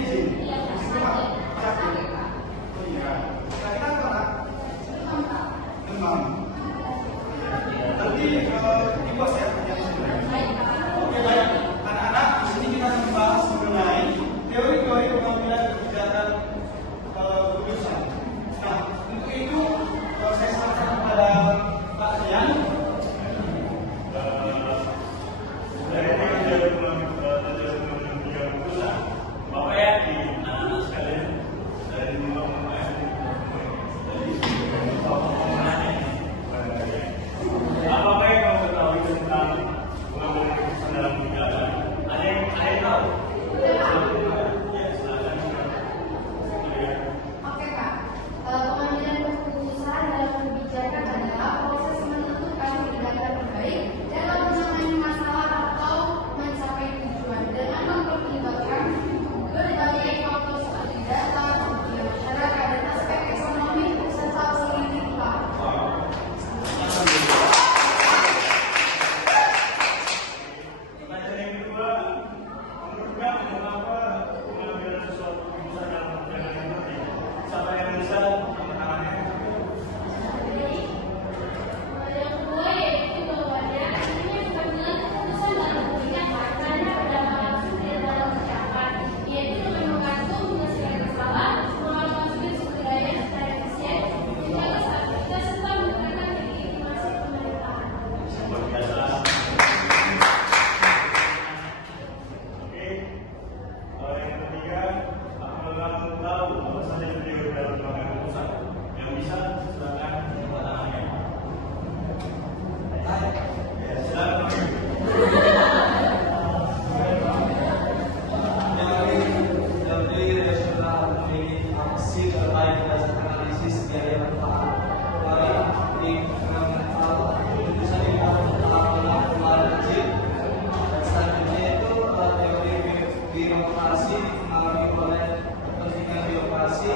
izin. Oh iya. Kira-kira apa? Demam. Nanti di bos ya. Oke baik. Anak-anak, di sini kita membahas mengenai teori-teori pengambilan kebijakan keputusan. Nah, untuk itu saya serahkan kepada Pak Rian. Bapak yakin anak-anak sekalian dari apakah yang mau ketahui tentang pengambilan keputusan dalam kebijakan? Ada yang tahu? Ya, silakan. Oke Kak, pengambilan keputusan dalam kebijakan adalah proses menentukan tindakan terbaik dalam menangani masalah atau mencapai tujuan dengan mempertimbangkan berbagai faktor seperti data, masyarakat, dan aspek ekonomi serta politik. Pertanyaan yang kedua, menurut kamu mengapa pengambilan sesuatu keputusan dalam kebijakan yang penting? Siapa yang bisa menangannya? Yang kedua yaitu bahwa pengambilan keputusan dalam kebijakan karena berdampak langsung dalam masyarakat, yaitu dengan membantu menyelesaikan masalah, mengelola sumber daya secara efisien, menjaga stabilitas serta meningkatkan legitimasi pemerintahan. Luar biasa. Oke. Yang ketiga, apakah kamu tahu apa saja teori dalam pengambilan keputusan? Yang bisa silakan pertanyaannya. Ya, silakan. Teori rasional memiliki aksi terbaik berdasarkan analisis biaya manfaat. Baik di pengambilan keputusan di bidang pengelolaan kecil. Dan selanjutnya itu teori birokrasi dipengaruhi oleh kepentingan birokrasi.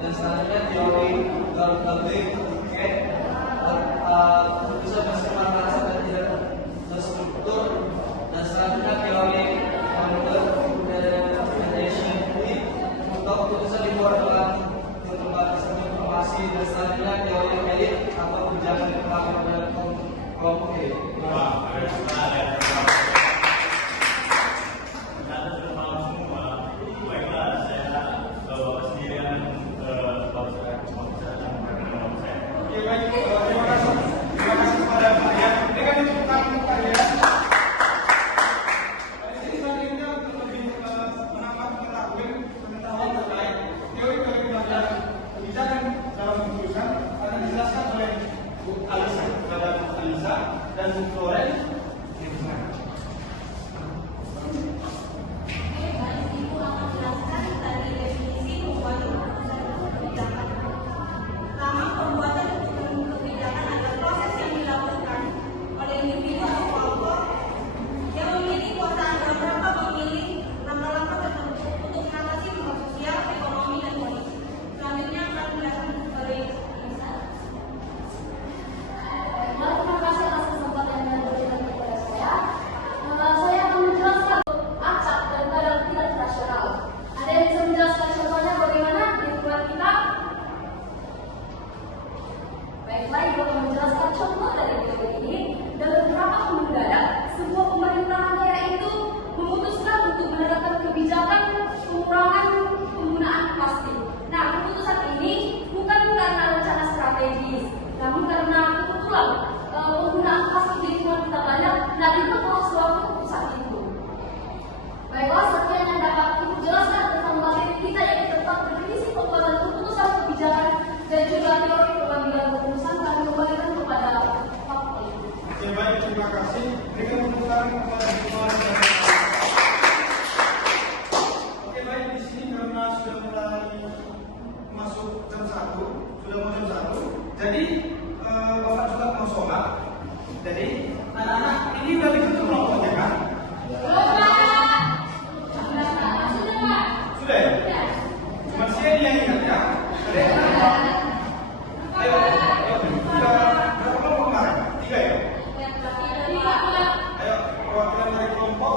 Dan selanjutnya teori governing tiket keputusan bersifat rasa dan tidak terstruktur. Dan selanjutnya teori implementation untuk keputusan dibuat dalam keterbatasan informasi. Dan selanjutnya teori elit atau kebijakan yang terlalu pada kelompok elit. Ternyata sudah paham semua. Baiklah, saya bawa sendirian ke saya. Oke baik. Terima kasih. Terima kasih kepada Pak Rian. Ini kan tentang Pak Rian. Jadi selanjutnya untuk lebih menambah pengetahuan terkait teori-teori pengambilan kebijakan dalam keputusan akan dijelaskan oleh Bu Alisa kepada Bu Alisa dan Bu Floren. Ibu akan jelaskan tadi definisi pembuatan keputusan kebijakan. Pertama, pembuatan keputusan kebijakan adalah proses yang dilakukan oleh individu atau kelompok yang memiliki kuasaan dalam rangka memilih langkah-langkah tertentu untuk mengatasi masalah sosial, ekonomi, dan politik. Selanjutnya akan dijelaskan oleh Lisa. Terima kasih atas kesempatan yang diberikan kepada saya. Saya akan menjelaskan acak dan kadang tidak rasional. Ada yang bisa menjelaskan contohnya bagaimana di lingkungan kita? Baiklah, Ibu akan menjelaskan contoh dari teori ini. Dalam beberapa tahun mendadak, sebuah pemerintahan daerah itu memutuskan untuk menerapkan kebijakan pengurangan penggunaan plastik. Nah, keputusan ini bukan karena rencana strategis, namun karena kebetulan penggunaan plastik di lingkungan kita banyak. Nah, itu telah suatu keputusan itu. Baiklah, sekian yang dapat Ibu jelaskan tentang materi kita yang tentang definisi pembuatan keputusan kebijakan dan juga teori pengambilan keputusan. Kami kembalikan kepada Pak Poli. Oke baik, terima kasih. Berikan tepuk tangan kepada Bu Floren. Oke baik, di sini karena sudah mulai masuk jam 1, sudah mau jam 1. Jadi Bapak juga mau sholat. Jadi anak-anak ini udah ditutup kelompoknya kan? Sudah ya? Cuma saya yang ingat ya. Ayo, sudah berapa kelompok kemarin? 3 ya? Ayo, perwakilan dari kelompok.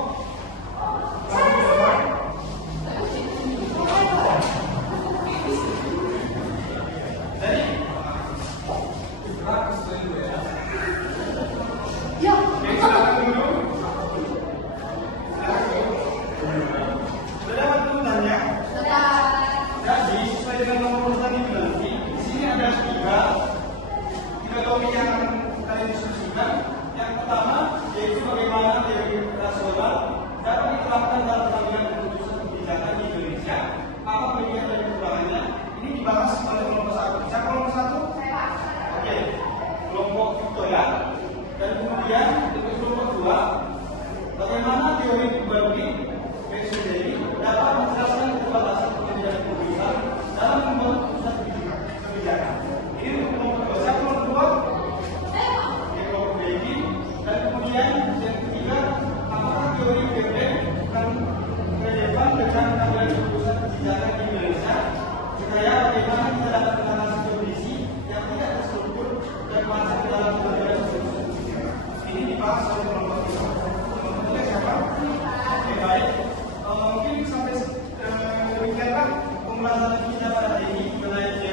dibahas oleh kelompok kita. Kelompoknya siapa? Oke, baik. Mungkin sampai demikianlah pembahasan kita pada hari ini mengenai